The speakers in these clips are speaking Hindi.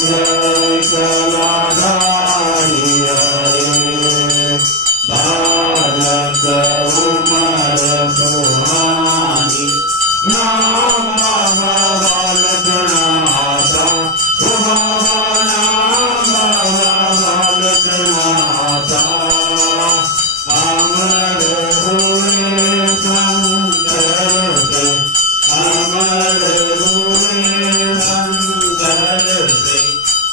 जय कलाधारी हरे बालक उमर सुहानी नाम बालक नाथा नाम बालक नाथा अमर हुए शंकर से अमर हुए शंकर से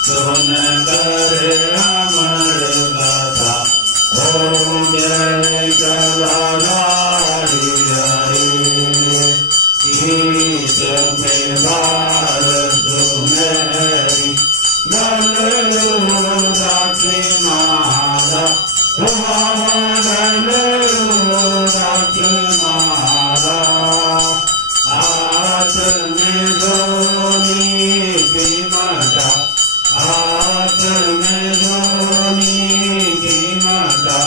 सुन कर अमर कथा ओम जय कलाधारी हरे ईश में भारत सुनहरी गलू राखी माला राखी माला हाथ में धोनी की माता हाथ में धोनी की माता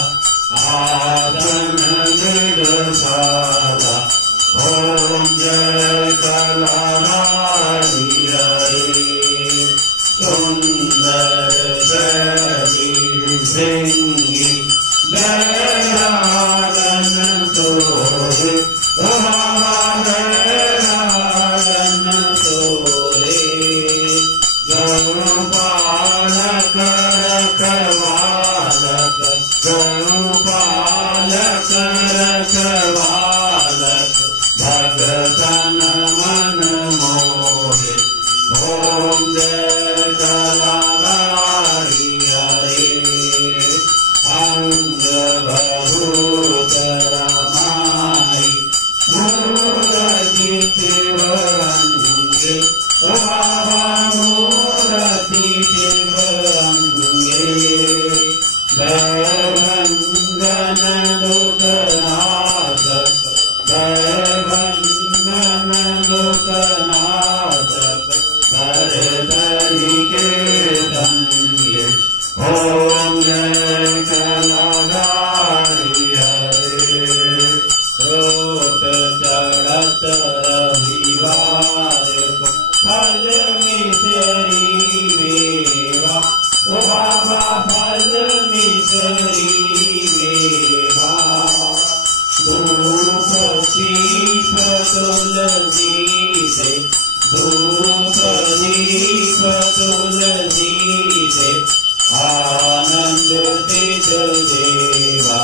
आदन मृगशाला ओम जय कलाधारी हरे सुंदर शरीर सिंगी गैरागन तोरे गैरागन तोरे गौपालक रखवालक गौपालक रखवालक भगतन मन मोहे ओम जय कलाधारी हरे अंग बहुत रमाई मूर्ति शिवंगे बाबा मूर्ति शिवंगे भंजन दुखनाशक भंजन दुखनाशक कर धरि के धन्य ओम जय कलाधारी हरे रोट चढ़त रविवार को फल मिसरी मेवा ओ बाबा फल मिसरी मेवा धूप दीप तुलसी से धूप दीप तुलसी से आनंद सिद्ध देवा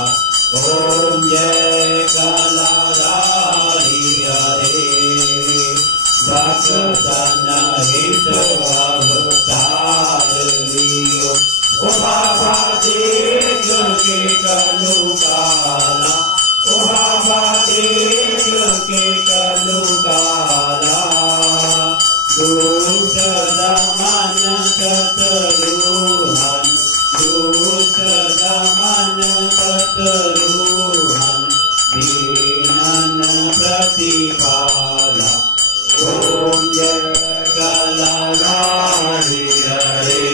ओम जय कलाधारी हरे भक्तन हित अवतार लियो ओ बाबा देख के कलु काला ओ बाबा देख के कलु काला दूत दमन शत्रुहन दूत दमन शत्रुहन दीनन प्रतिपाला ओम जय कलाधारी हरे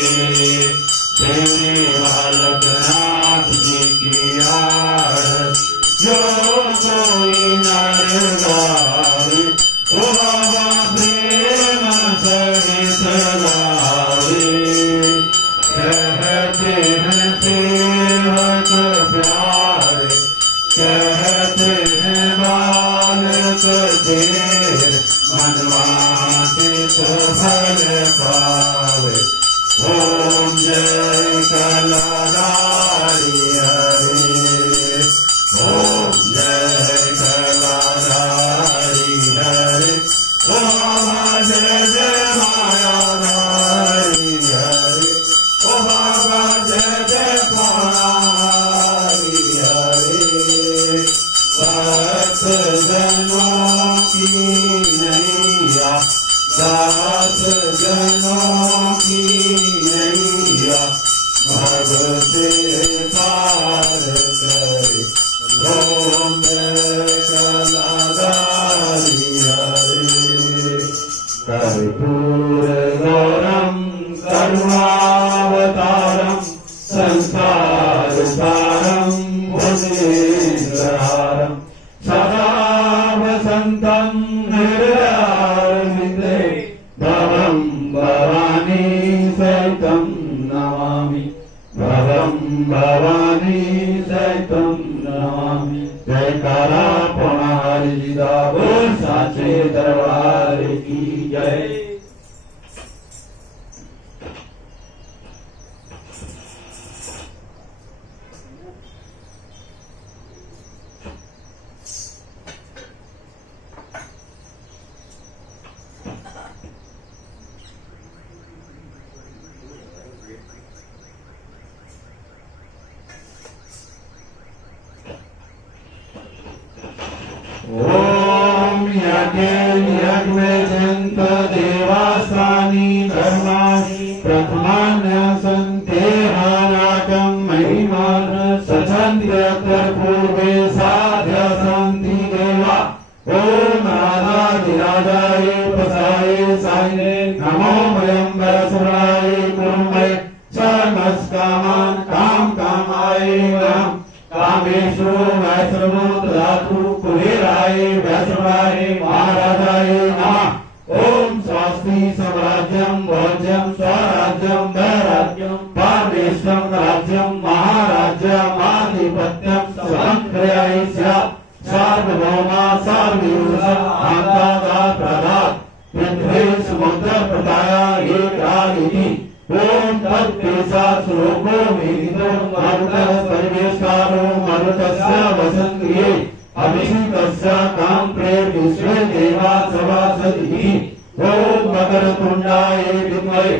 तेरे बालक नाथ जी की आरती जो कोई नर गावे ओ बाबा प्रेम सहित गावे कहते हैं सेवक प्यारे कहते हैं बालक देर मनवांछित फल पावे ओम जय कलाधारी हरे ओम जय कलाधारी हरे ओम जय जय मायाधारी हरे ओ बाबा जय जय पारी हरे भक्त जनों की नैया दास जनों की नैया भगवान सहितं नमामि भवं भवानी सहितं नमामि जयकारा पौनाहारी जी दा बोल साचे दरबार की जय। ओम यज्ञ देवास्तानि धर्माणि प्रथमान्य सन्ते हानाकं महिमान सचन्त्यत्र पूर्वे साध्य सन्ति देवा। ओम राजाधिराजाय पसाय सायिने नमो वयं वरसुराय कुर्महे सर्वस्कामान् कामकामाय वयम् कामेषु वैष्णवो ददातु कुबेराय वैष्णवाय महाराजाय नमः। ओम स्वस्ति स्वराज्यं भोज्यं स्वराज्यं वैराज्यं परमेश्वरं राज्यं महाराज्यमाधिपत्यं स्वयंक्रियाय स्यात् सार्वभौमा सर्वयुषा आन्तादा प्रदात् पृथ्वी समुद्र प्रदाया एकालिनी। ओम तत्पेशा श्लोको वेदितो मरुतः परिवेशकारो मरुतस्य वसन्त्रिये अभिषेकस्य काम प्रेम विश्वे देवा सभासदिः। ओम मकरतुण्डाय विद्महे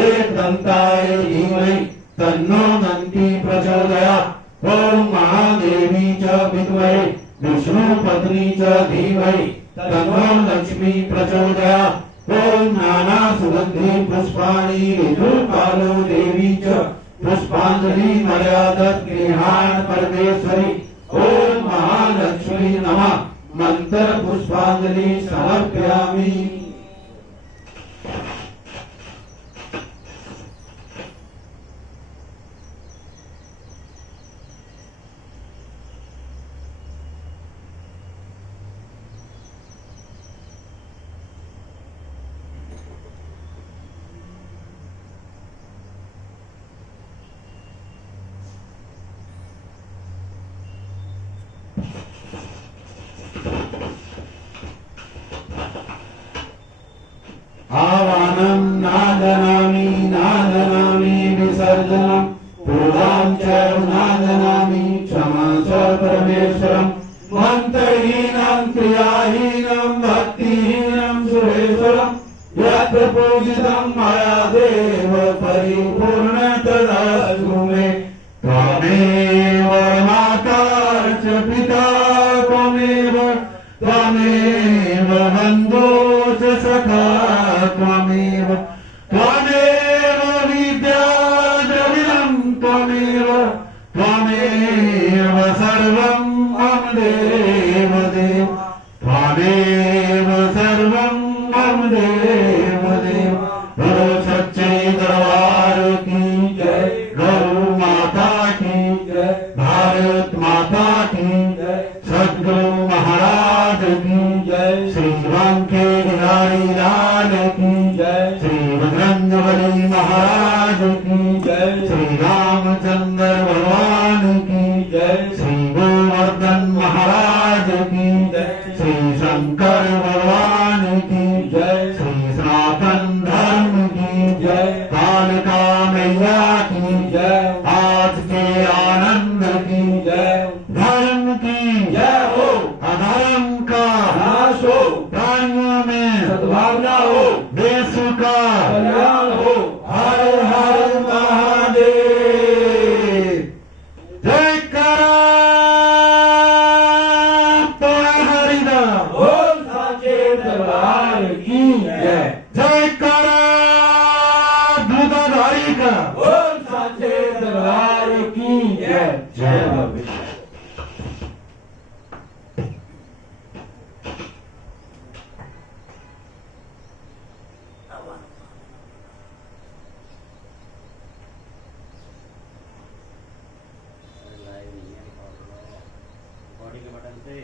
एकदन्ताय धीमहि तन्नो दन्ती प्रचोदयात्। ओम महादेवी च विद्महे विष्णुपत्नी च धीमहि तन्नो लक्ष्मी प्रचोदयात्। ओम नाना सुगंधि पुष्पाणि ऋतुकालो देवी च पुष्पांजलि मर्यादत् गृहाण परमेश्वरी। ओम महालक्ष्मी नमः मंत्र पुष्पांजलि समर्पयामि। आवाहनं नादनामि विसर्जनं पूजां च नादनामि क्षमा च परमेश्वरं मन्त्रहीनं क्रियाहीनं भक्तिहीनं सुरेश्वरं यत्र पूजितं मया देव परिपूर्णतदास्तु मे। त्वमेव माता च पिता त्वमेव बन्धो च सखा त्वमेव विद्या द्रविणं त्वमेव सर्वं मम देव देव त्वमेव सर्वं मम देव देव। गुरु सच्चे दरबार की जय। गौ माता की जय। भारत माता की जय। सद्गुरु महाराज की जय। श्री वांके बिहारी लाल की जय। श्री बजरंगबली महाराज की जय। श्री रामचंद्र भगवान की जय। श्री गोवर्धन महाराज की जय। श्री शंकर भगवान की जय। श्री सनातन धर्म की जय। कालिका मैया की जय। आज के आनंद की जय। धर्म की जय हो। अधर्म का नाश हो। प्राणियों में सद्भावना हो। देश का कल्याण हो। हर हर महादेव। जय करा हरिदास बोल साचे दरबार की जय। जय करा दूधाधारी का बोल साचे दरबार की जय। जय बाबा। बॉडी के बटन से